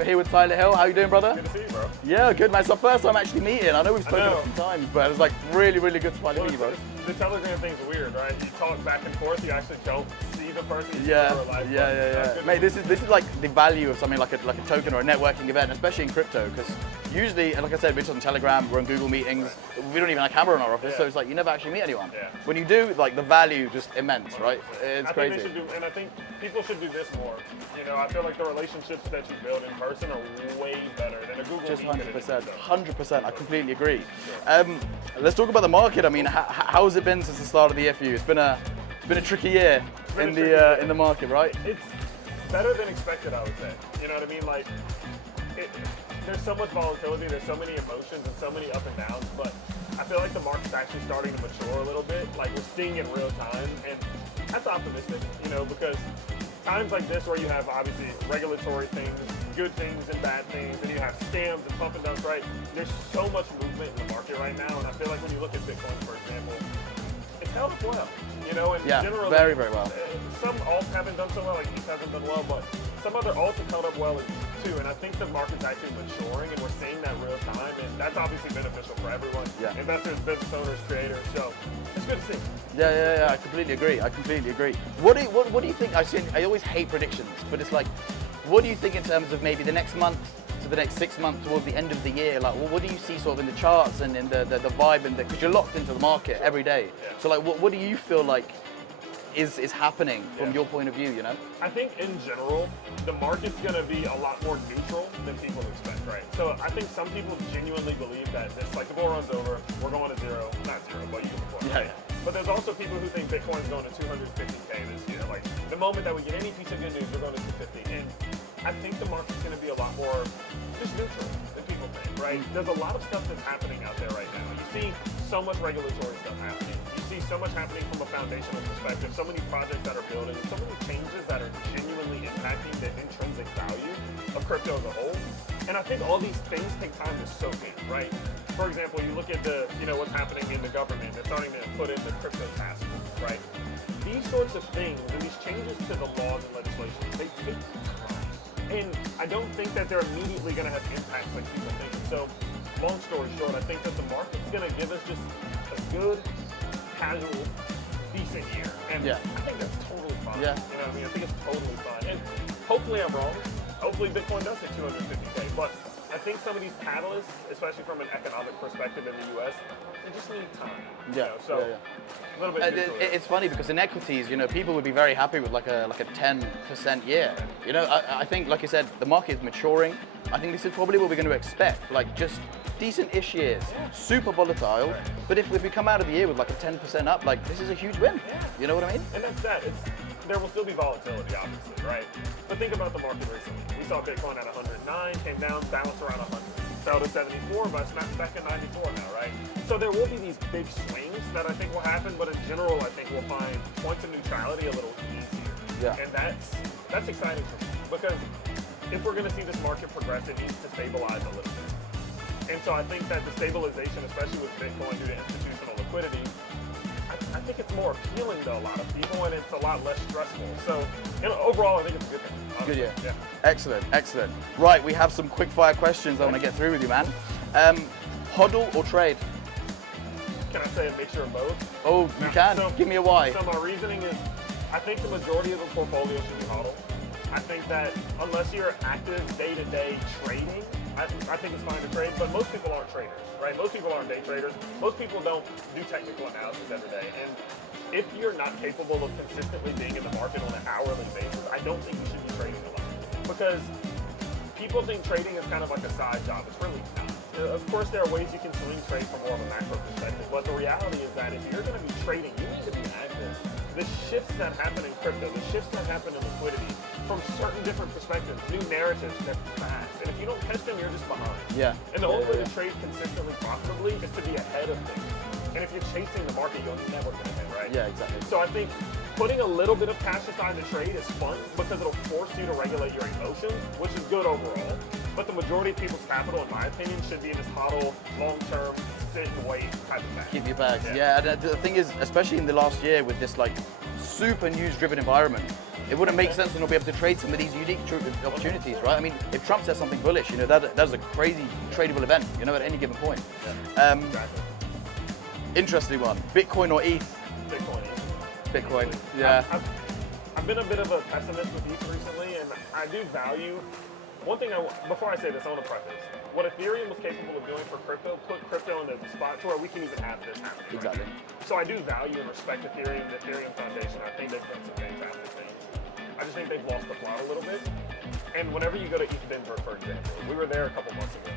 I'm here with Tyler Hill. How you doing, brother? Good to see you, bro. Yeah, good, man. It's our first time actually meeting. I know we've spoken a few times, but it was like really, really good to finally meet you, bro. The Telegram thing's weird, right? You talk back and forth, you actually don't see the person. Yeah. Mate, this is like the value of something like a token or a networking event, especially in crypto, because usually, like I said, we're just on Telegram, we're on Google Meetings, we don't even have a camera in our office, so it's like you never actually meet anyone. Yeah. When you do, like the value just immense, right? It's crazy. And I think people should do this more. You know, I feel like the relationships that you build in person are way better than a Google Just Meet. 100%. I completely agree. Let's talk about the market. I mean, how has it been since the start of the year for you? It's been a tricky year in the market, right? It's better than expected, I would say. You know what I mean? Like, there's so much volatility, there's so many emotions and so many up and downs, but I feel like the market's actually starting to mature a little bit. Like, we're seeing it in real time, and that's optimistic, you know, because times like this where you have obviously regulatory things, good things and bad things, and you have scams and pump and dumps, right? There's so much movement in the market right now, and I feel like when you look at Bitcoin, for example, it's held up well, you know, and generally, very, very well. Some alts haven't done so well, like ETH hasn't done well, but some other alts have held up well too, and I think the market's actually maturing, and we're seeing that real time, and that's obviously beneficial for everyone, investors, business owners, creators, so it's good to see. Yeah, I completely agree. What do you think? I always hate predictions, but it's like, what do you think in terms of maybe the next month to the next 6 months towards the end of the year? Like, what do you see sort of in the charts and in the vibe, and because you're locked into the market every day? So like, what do you feel like is happening from your point of view, you know? I think in general, the market's going to be a lot more neutral than people expect, right? So I think some people genuinely believe that this, like, the bull run's over, we're going to zero, not zero, but unicorn. Yeah. But there's also people who think Bitcoin's going to 250K this year. Like, the moment that we get any piece of good news, we're going to 250. And I think the market's going to be a lot more just neutral than people think, right? There's a lot of stuff that's happening out there right now. You see so much regulatory stuff happening. You see so much happening from a foundational perspective, so many projects that are building, so many changes that are genuinely impacting the intrinsic value of crypto as a whole. And I think all these things take time to soak in, right? For example, you look at what's happening in the government. They're starting to put in the crypto task force, right? These sorts of things and these changes to the laws and legislation, they take time. And I don't think that they're immediately going to have impacts like people think. So, long story short, I think that the market's going to give us just a good, casual, decent year. And I think that's totally fine. Yeah. You know what I mean? I think it's totally fine. And hopefully I'm wrong. Hopefully Bitcoin does hit 250K. But I think some of these catalysts, especially from an economic perspective in the US, they just need time. A little bit. It's funny because in equities, you know, people would be very happy with like a 10% year. You know, I think, like you said, the market is maturing. I think this is probably what we're going to expect. Like just decent-ish years, super volatile. But if we come out of the year with like a 10% up, like this is a huge win. You know what I mean? And that's that. There will still be volatility, obviously, right? But think about the market recently. We saw Bitcoin at 109, came down, bounced around 100, fell to 74, but snapped back at 94 now, right? So there will be these big swings that I think will happen, but in general, I think we'll find points of neutrality a little easier. Yeah. And that's exciting for me, because if we're going to see this market progress, it needs to stabilize a little bit. And so I think that the stabilization, especially with Bitcoin due to institutional liquidity, I think it's more appealing to a lot of people, and it's a lot less stressful. So, overall, I think it's a good thing. Good year. Yeah. Excellent. Right, we have some quick fire questions I want to get through with you, man. Hodl or trade? Can I say a mixture of both? Oh, you can. Give me a why. So my reasoning is, I think the majority of the portfolio should be hodl. I think that unless you're active day-to-day trading, I think it's fine to trade, but most people aren't traders, right? Most people aren't day traders. Most people don't do technical analysis every day. And if you're not capable of consistently being in the market on an hourly basis, I don't think you should be trading a lot. Because people think trading is kind of like a side job. It's really not. Of course, there are ways you can swing trade from more of a macro perspective, but the reality is that if you're going to be trading, you need to be active. The shifts that happen in crypto, the shifts that happen in liquidity, from certain different perspectives, new narratives, they're fast. And if you don't catch them, you're just behind. Yeah. And the only way to trade consistently profitably is to be ahead of things. And if you're chasing the market, you're never going to hit, right? Yeah, exactly. So I think putting a little bit of cash aside to trade is fun because it'll force you to regulate your emotions, which is good overall. But the majority of people's capital, in my opinion, should be in this hodl, long-term, sit and wait type of thing. Keep your bags. Yeah, and the thing is, especially in the last year with this like super news-driven environment, it wouldn't make sense to not be able to trade some of these unique opportunities, right? I mean, if Trump says something bullish, you know, that's a crazy tradable event, you know, at any given point. Exactly. Interesting one. Bitcoin or ETH? Bitcoin. Bitcoin. Yeah. I've been a bit of a pessimist with ETH recently, and I do value. One thing, before I say this, I want to preface. What Ethereum was capable of doing for crypto put crypto in a spot to where we can even have this happen. Exactly. So I do value and respect Ethereum, the Ethereum Foundation. I think they've done some fantastic things. I just think they've lost the plot a little bit. And whenever you go to ETH Denver, for example, we were there a couple months ago.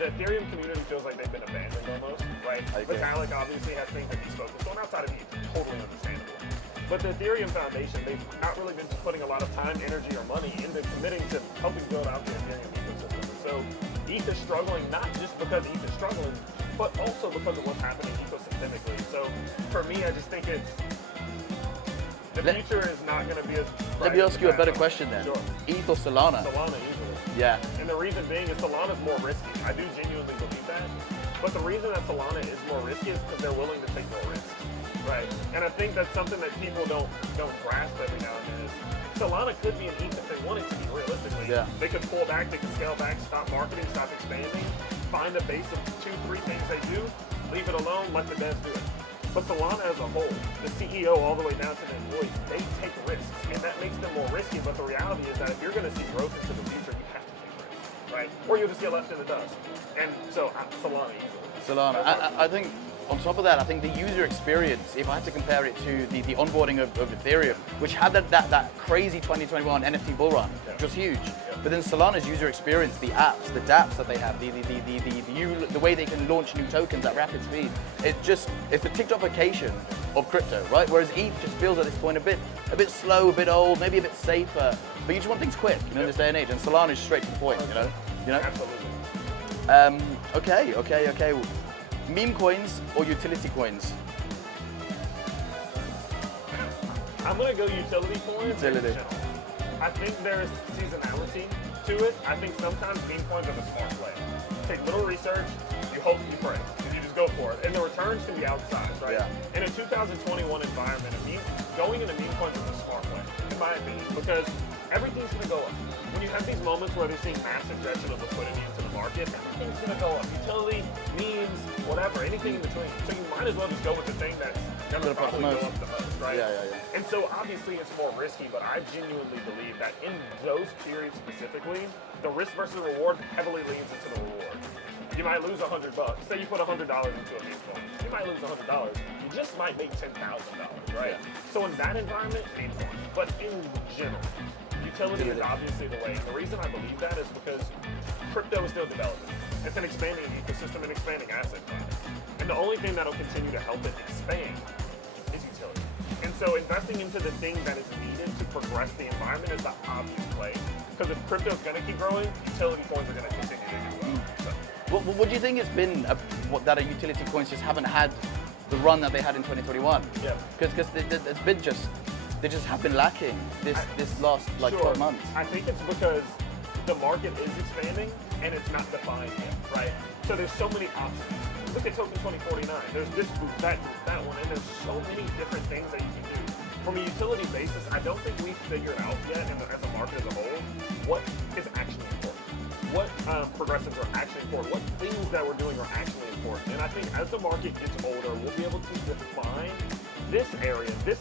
The Ethereum community feels like they've been abandoned almost, right? Vitalik obviously has things that he's focused on outside of ETH, totally understandable. But the Ethereum Foundation, they've not really been putting a lot of time, energy, or money into committing to helping build out the Ethereum ecosystem. So ETH is struggling, not just because ETH is struggling, but also because of what's happening ecosystemically. So for me, I just think the future is not going to be as bright. Let me ask you a better as question then. Sure. ETH or Solana? Solana easily. Yeah. And the reason being is Solana's more risky. I do genuinely believe that. But the reason that Solana is more risky is because they're willing to take more risks. Right. And I think that's something that people don't grasp every now and then is Solana could be an ETH if they wanted to be realistically. Yeah. They could pull back, they could scale back, stop marketing, stop expanding, find a base of 2-3 things they do, leave it alone, let the devs do it. But Solana as a whole, the CEO all the way down to the employees, they take risks, and that makes them more risky. But the reality is that if you're going to see growth into the future, you have to take risks, right? Or you'll just get left in the dust. And so Solana easily. Solana. I think on top of that, I think the user experience, if I had to compare it to the onboarding of Ethereum, which had that crazy 2021 NFT bull run, which was huge. But then Solana's user experience, the apps, the dApps that they have, the way they can launch new tokens at rapid speed, it's the TikTokification of crypto, right? Whereas ETH just feels at this point a bit slow, a bit old, maybe a bit safer, but you just want things quick, you know, in this day and age. And Solana is straight to the point, you know. Absolutely. Okay. Meme coins or utility coins? I'm going to go utility coins. Utility. I think there's seasonality to it. I think sometimes meme coins are the smart play. Take little research, you hope, you pray, and you just go for it. And the returns can be outsized, right? Yeah. In a 2021 environment, going into meme coins is a smart play, in my opinion, because everything's going to go up. When you have these moments where they're seeing mass injection of liquidity into the market, everything's going to go up. Utility, memes, whatever, anything in between. So you might as well just go with the thing that's going to probably go up the most, right? Yeah. And so obviously it's more risky, but I genuinely believe that in those periods specifically, the risk versus reward heavily leans into the reward. You might lose $100. Say you put $100 into a meme coin. You might lose $100. You just might make $10,000, right? Yeah. So in that environment, meme coin. But in general, utility is obviously the way. And the reason I believe that is because crypto is still developing. It's an expanding ecosystem and expanding asset class. And the only thing that'll continue to help it expand is utility. And so investing into the thing that is needed to progress the environment is the obvious play. Because if crypto is going to keep growing, utility coins are going to continue to do well. So. What do you think it's been that utility coins just haven't had the run that they had in 2021? Yeah. Because it's been they just have been lacking this last 12 months. I think it's because the market is expanding and it's not defined yet, right? So there's so many options. Look at Token 2049. There's this group, that one, and there's so many different things that you can do. From a utility basis, I don't think we've figured out yet, as a market as a whole, what is actually important. What progressives are actually important. What things that we're doing are actually important. And I think as the market gets older, we'll be able to define this area. These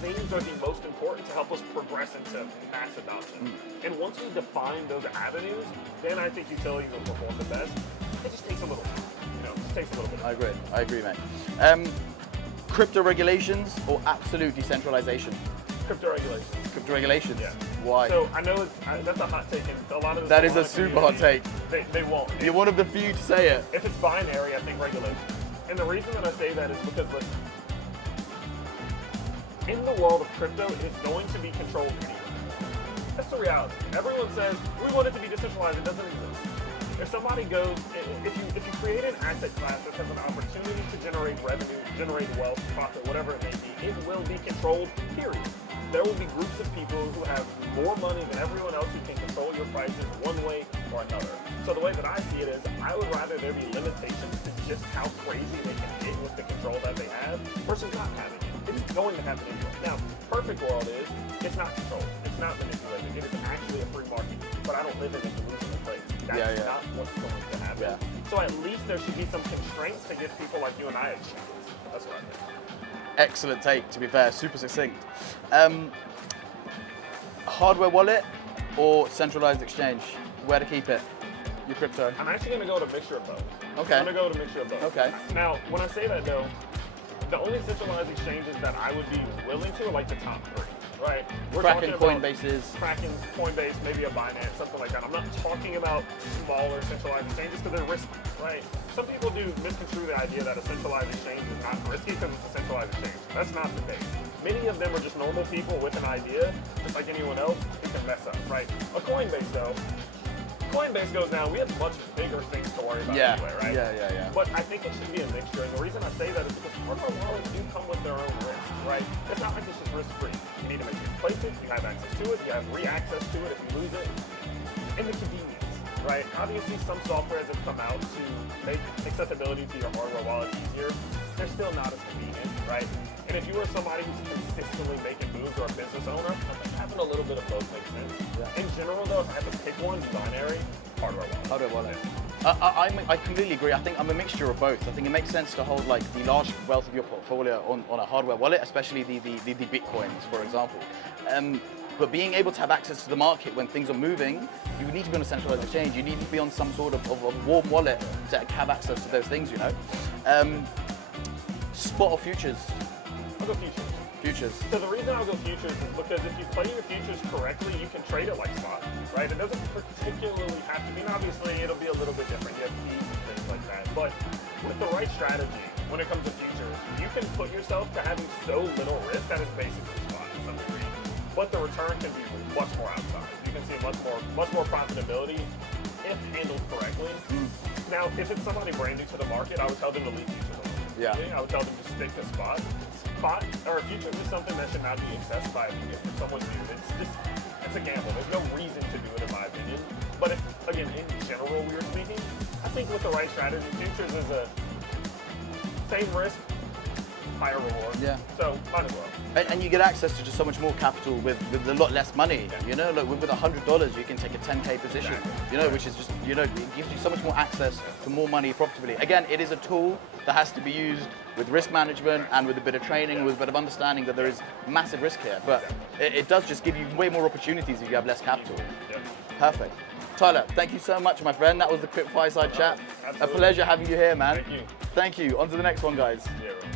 things are the most important to help us progress into mass adoption. And once we define those avenues, then I think utilities will perform the best. It just takes a little time, it just takes a little bit of time. I agree, man. Crypto regulations or absolute decentralization? Crypto regulations. Crypto regulations? Yeah. Why? So I know that's a hot take, and a lot of that is a super hot take. They won't. You're one of the few to say it. If it's binary, I think regulations. And the reason that I say that is because, listen, in the world of crypto, it's going to be controlled anyway. That's the reality. Everyone says, we want it to be decentralized. It doesn't exist. If somebody goes, if you create an asset class that has an opportunity to generate revenue, generate wealth, profit, whatever it may be, it will be controlled, period. There will be groups of people who have more money than everyone else who can control your prices one way or another. So the way that I see it is, I would rather there be limitations to just how crazy they can get with the control that they have versus not having it. It's going to happen anyway. Now, perfect world is it's not controlled. It's not manipulated. It is actually a free market. But I don't live in a delusional place. That's not what's going to happen. Yeah. So at least there should be some constraints to give people like you and I a chance. That's what I think. Excellent take, to be fair, super succinct. Hardware wallet or centralized exchange? Where to keep it? Your crypto? I'm actually going to go to a mixture of both. Okay. I'm going to go to a mixture of both. Okay. Now, when I say that though, the only centralized exchanges that I would be willing to are like the top three, right? Kraken, talking about Coinbases. Kraken, Coinbase, maybe a Binance, something like that. I'm not talking about smaller centralized exchanges because they're risky, right? Some people do misconstrue the idea that a centralized exchange is not risky because it's a centralized exchange. That's not the case. Many of them are just normal people with an idea, just like anyone else, who can mess up, right? A Coinbase though, Coinbase goes down, we have much bigger things to worry about anyway, right? Yeah. But I think it should be a mixture, and the reason I say that is because hardware wallets do come with their own risks, right? It's not like it's just risk-free. You need to make sure you place it, you have access to it, you have re-access to it if you lose it, and the convenience, right? Obviously, some softwares have come out to make accessibility to your hardware wallet easier. They're still not as convenient, right? And if you are somebody who's consistently making moves or a business owner, I think having a little bit of both makes sense. Yeah. In general, though, if I had to pick one, binary, hardware wallet. Hardware wallet. Yeah. I completely agree. I think I'm a mixture of both. I think it makes sense to hold like the large wealth of your portfolio on a hardware wallet, especially the Bitcoins, for example. But being able to have access to the market when things are moving, you need to be on a centralized exchange. You need to be on some sort of warm wallet to have access to those things, you know. Spot or futures? I'll go futures. Futures. So the reason I'll go futures is because if you play your futures correctly, you can trade it like spot, right? It doesn't particularly have to be, and obviously it'll be a little bit different. You have fees and things like that. But with the right strategy, when it comes to futures, you can put yourself to having so little risk that it's basically spot to some degree. But the return can be much more outsized. You can see much more profitability if handled correctly. Now, if it's somebody brand new to the market, I would tell them to leave futures alone. Yeah. I would tell them to stick to spot. Spot or futures is something that should not be accessed by for someone new. It's a gamble. There's no reason to do it in my opinion. But if, again, in general we were speaking, I think with the right strategy, futures is a same risk, higher reward. Yeah. So might as well. And you get access to just so much more capital with a lot less money. You know, like with $100, you can take a 10K position. You know, which is just, you know, it gives you so much more access to more money profitably. Again, it is a tool that has to be used with risk management and with a bit of training, with a bit of understanding that there is massive risk here. But it does just give you way more opportunities if you have less capital. Yeah. Perfect. Tyler, thank you so much, my friend. That was the quick fireside chat. Absolutely. A pleasure having you here, man. Thank you. Thank you. On to the next one, guys. Yeah, right.